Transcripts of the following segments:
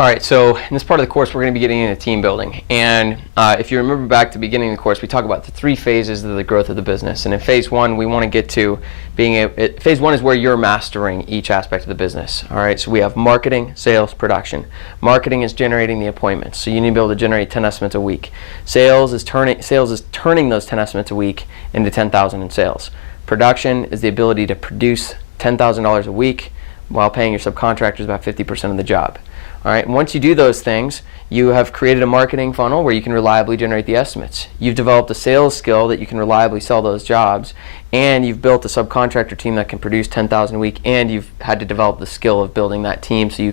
All right, so in this part of the course, we're going to be getting into team building. And if you remember back to the beginning of the course, we talk about the 3 phases of the growth of the business. And in phase 1, we want to get to phase 1 is where you're mastering each aspect of the business. All right, so we have marketing, sales, production. Marketing is generating the appointments, so you need to be able to generate 10 estimates a week. Sales is turning those 10 estimates a week into 10,000 in sales. Production is the ability to produce $10,000 a week while paying your subcontractors about 50% of the job. All right, and once you do those things, you have created a marketing funnel where you can reliably generate the estimates. You've developed a sales skill that you can reliably sell those jobs, and you've built a subcontractor team that can produce 10,000 a week, and you've had to develop the skill of building that team so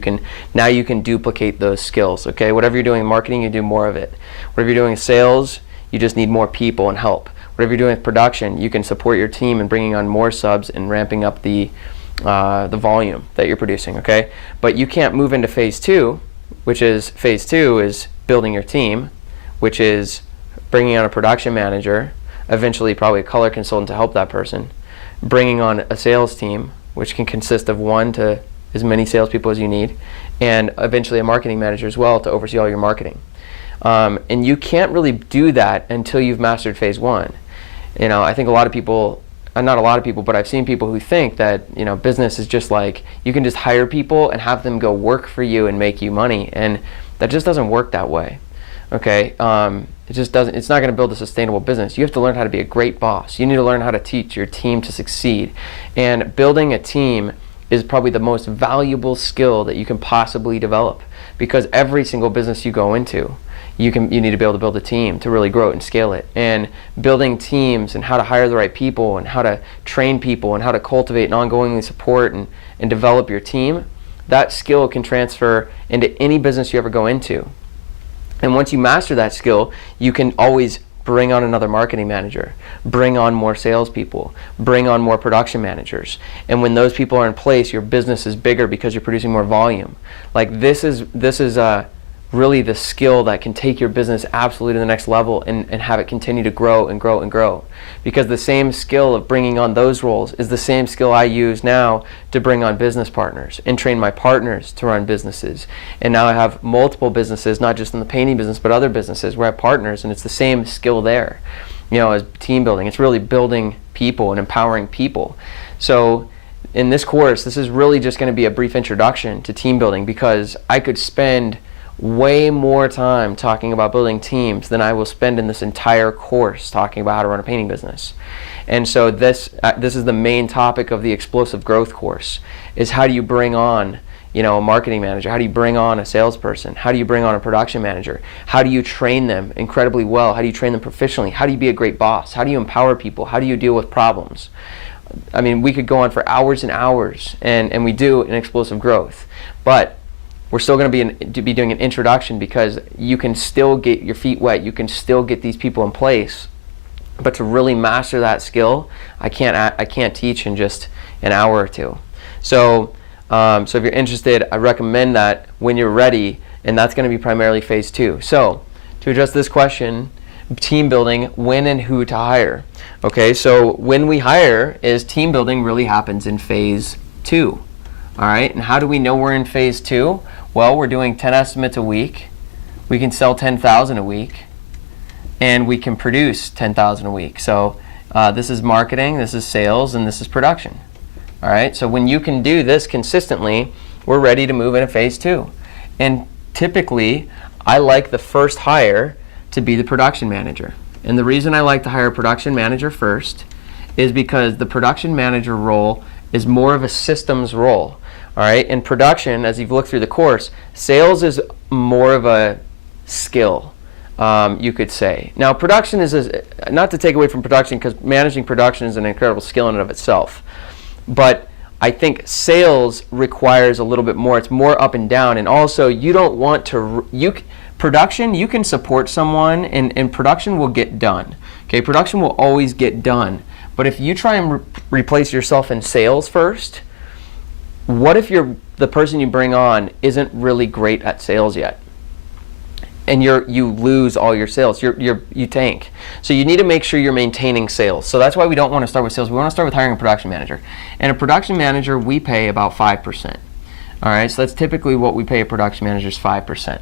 now you can duplicate those skills. Okay, whatever you're doing in marketing, you do more of it. Whatever you're doing in sales, you just need more people and help. Whatever you're doing with production, you can support your team in bringing on more subs and ramping up the volume that you're producing, okay? But you can't move into phase 2, which is phase 2 is building your team, which is bringing on a production manager, eventually probably a color consultant to help that person, bringing on a sales team, which can consist of 1 to as many salespeople as you need, and eventually a marketing manager as well to oversee all your marketing. And you can't really do that until you've mastered phase 1. You know, I think a lot of people, not a lot of people, but I've seen people who think that, you know, business is just like you can just hire people and have them go work for you and make you money, and that just doesn't work that way. Okay, it just doesn't. It's not going to build a sustainable business. You have to learn how to be a great boss. You need to learn how to teach your team to succeed, and building a team is probably the most valuable skill that you can possibly develop, because every single business you go into, you need to be able to build a team to really grow it and scale it. And building teams and how to hire the right people and how to train people and how to cultivate and ongoingly support and develop your team, that skill can transfer into any business you ever go into. And once you master that skill, you can always bring on another marketing manager, bring on more salespeople, bring on more production managers. And when those people are in place, your business is bigger because you're producing more volume. Like this is really the skill that can take your business absolutely to the next level and have it continue to grow and grow and grow. Because the same skill of bringing on those roles is the same skill I use now to bring on business partners and train my partners to run businesses. And now I have multiple businesses, not just in the painting business, but other businesses where I have partners, and it's the same skill there. You know, as team building, it's really building people and empowering people. So in this course, this is really just going to be a brief introduction to team building, because I could spend way more time talking about building teams than I will spend in this entire course talking about how to run a painting business. And so this is the main topic of the explosive growth course, is how do you bring on, you know, a marketing manager? How do you bring on a salesperson? How do you bring on a production manager? How do you train them incredibly well? How do you train them proficiently? How do you be a great boss? How do you empower people? How do you deal with problems? I mean, we could go on for hours and hours, and we do in explosive growth, but we're still going to be doing an introduction, because you can still get your feet wet. You can still get these people in place, but to really master that skill, I can't teach in just an hour or two. So, so if you're interested, I recommend that when you're ready, and that's going to be primarily phase 2. So, to address this question, team building, when and who to hire. Okay, so when we hire, team building really happens in phase 2. All right, and how do we know we're in phase 2? Well, we're doing 10 estimates a week. We can sell 10,000 a week, and we can produce 10,000 a week. So this is marketing, this is sales, and this is production. All right, so when you can do this consistently, we're ready to move into phase 2. And typically, I like the first hire to be the production manager. And the reason I like to hire a production manager first is because the production manager role is more of a systems role. All right, in production, as you've looked through the course, sales is more of a skill, you could say. Now, production is, not to take away from production, because managing production is an incredible skill in and of itself, but I think sales requires a little bit more. It's more up and down, and also you don't want to, production, you can support someone, and production will get done. Okay, production will always get done, but if you try and replace yourself in sales first, what if the person you bring on isn't really great at sales yet, and you lose all your sales? You tank. So you need to make sure you're maintaining sales. So that's why we don't want to start with sales. We want to start with hiring a production manager. And a production manager, we pay about 5%. All right, so that's typically what we pay a production manager is 5%.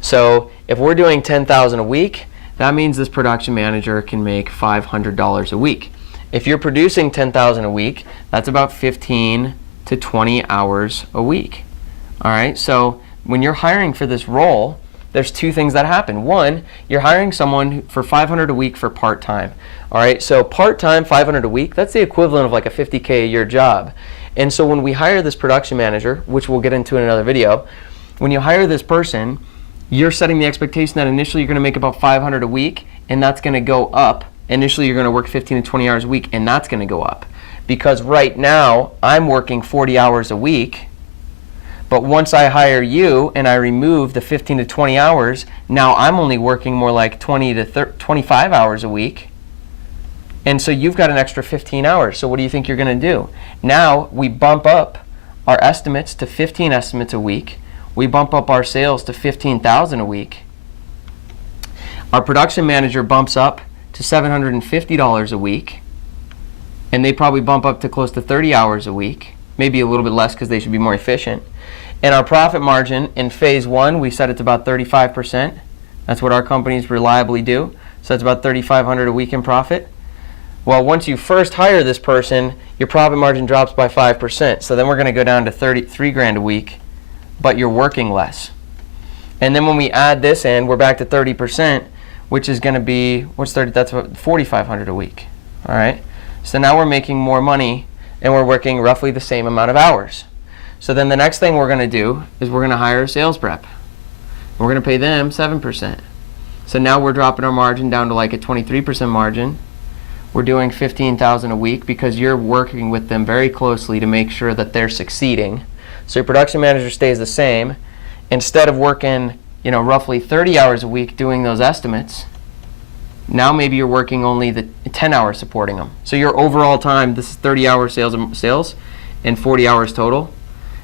So if we're doing 10,000 a week, that means this production manager can make $500 a week. If you're producing 10,000 a week, that's about 15 to 20 hours a week. All right, so when you're hiring for this role, there's two things that happen. One, you're hiring someone for $500 a week for part-time. All right, so part-time, $500 a week, that's the equivalent of like a $50K a year job. And so when we hire this production manager, which we'll get into in another video, when you hire this person, you're setting the expectation that initially you're going to make about $500 a week, and that's going to go up. Initially you're going to work 15 to 20 hours a week, and that's going to go up. Because right now I'm working 40 hours a week, but once I hire you and I remove the 15 to 20 hours, now I'm only working more like 20 to 25 hours a week. And so you've got an extra 15 hours. So what do you think you're going to do? Now we bump up our estimates to 15 estimates a week. We bump up our sales to 15,000 a week. Our production manager bumps up to $750 a week. And they probably bump up to close to 30 hours a week. Maybe a little bit less because they should be more efficient. And our profit margin in phase one, we set it to about 35%. That's what our companies reliably do. So that's about $3,500 a week in profit. Well, once you first hire this person, your profit margin drops by 5%. So then we're going to go down to 33 grand a week, but you're working less. And then when we add this in, we're back to 30%, which is going to be, what's 30? That's about 4,500 a week. All right. So now we're making more money, and we're working roughly the same amount of hours. So then the next thing we're going to do is we're going to hire a sales rep. We're going to pay them 7%. So now we're dropping our margin down to like a 23% margin. We're doing 15,000 a week because you're working with them very closely to make sure that they're succeeding. So your production manager stays the same. Instead of working, roughly 30 hours a week doing those estimates, now maybe you're working only the 10 hours supporting them. So your overall time, this is 30 hours sales and 40 hours total.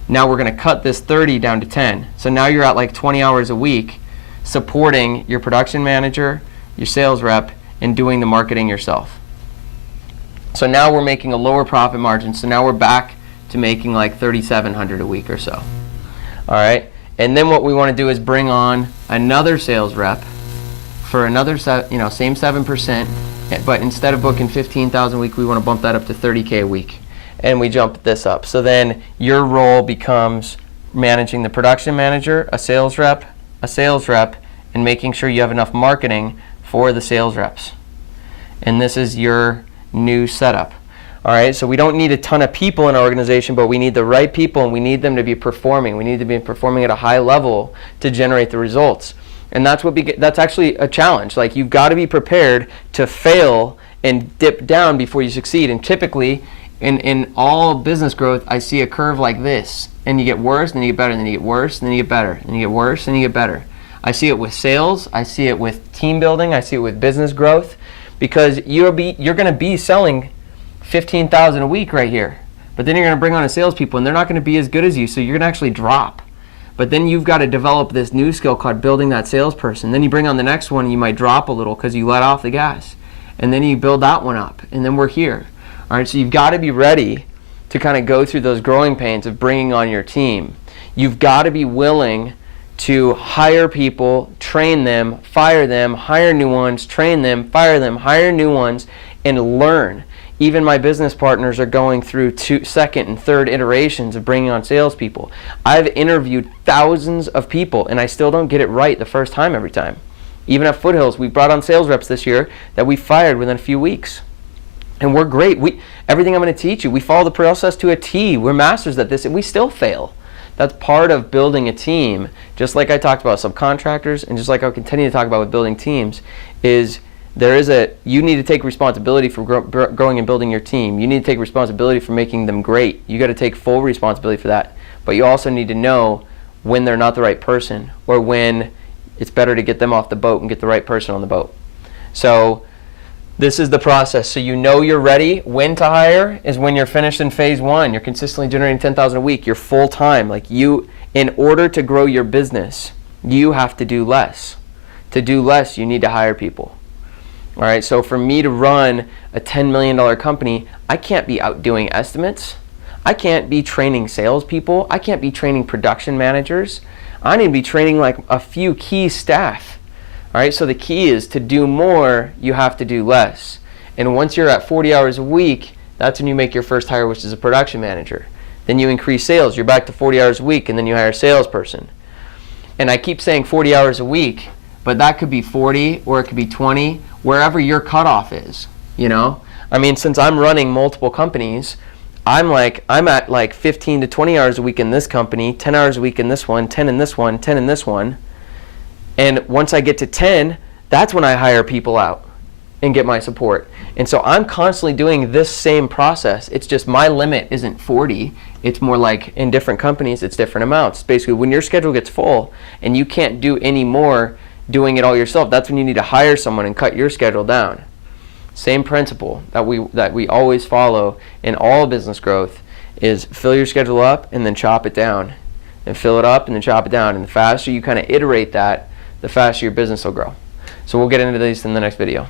Now we're going to cut this 30 down to 10. So now you're at like 20 hours a week supporting your production manager, your sales rep, and doing the marketing yourself. So now we're making a lower profit margin. So now we're back to making like 3,700 a week or so. All right. And then what we want to do is bring on another sales rep for another, same 7%. But instead of booking 15,000 a week, we want to bump that up to 30K a week. And we jump this up. So then your role becomes managing the production manager, a sales rep, and making sure you have enough marketing for the sales reps. And this is your new setup. All right, so we don't need a ton of people in our organization, but we need the right people, and we need them to be performing. We need to be performing at a high level to generate the results. And that's actually a challenge. Like, you've got to be prepared to fail and dip down before you succeed. And typically, in all business growth, I see a curve like this, and you get worse, and then you get better, and then you get worse, and then you get better, and you get worse, and you get better. I see it with sales, I see it with team building, I see it with business growth, because you're going to be selling 15,000 a week right here, but then you're going to bring on a salespeople, and they're not going to be as good as you, so you're going to actually drop. But then you've got to develop this new skill called building that salesperson. Then you bring on the next one, and you might drop a little because you let off the gas, and then you build that one up, and then we're here. All right, so you've got to be ready to kind of go through those growing pains of bringing on your team. You've got to be willing to hire people, train them, fire them, hire new ones, train them, fire them, hire new ones, and learn. Even my business partners are going through second and third iterations of bringing on salespeople. I've interviewed thousands of people, and I still don't get it right the first time every time. Even at Foothills, we brought on sales reps this year that we fired within a few weeks. And we're great. Everything I'm going to teach you, we follow the process to a T. We're masters at this, and we still fail. That's part of building a team. Just like I talked about subcontractors, and just like I'll continue to talk about with building teams, you need to take responsibility for growing and building your team. You need to take responsibility for making them great. You got to take full responsibility for that. But you also need to know when they're not the right person, or when it's better to get them off the boat and get the right person on the boat. So this is the process. So you know you're ready. When to hire is when you're finished in phase one. You're consistently generating 10,000 a week. You're full time. In order to grow your business, you have to do less. To do less, you need to hire people. All right. So for me to run a $10 million company, I can't be out doing estimates. I can't be training salespeople. I can't be training production managers. I need to be training like a few key staff. All right, so the key is to do more, you have to do less. And once you're at 40 hours a week, that's when you make your first hire, which is a production manager. Then you increase sales, you're back to 40 hours a week, and then you hire a salesperson. And I keep saying 40 hours a week, but that could be 40 or it could be 20, wherever your cutoff is, you know? I mean, since I'm running multiple companies, I'm at like 15 to 20 hours a week in this company, 10 hours a week in this one, 10 in this one, 10 in this one. And once I get to 10, that's when I hire people out and get my support. And so I'm constantly doing this same process. It's just my limit isn't 40. It's more like in different companies, it's different amounts. Basically, when your schedule gets full and you can't do any more doing it all yourself, that's when you need to hire someone and cut your schedule down. Same principle that we always follow in all business growth is fill your schedule up and then chop it down. And fill it up and then chop it down. And the faster you kind of iterate that, the faster your business will grow. So we'll get into these in the next video.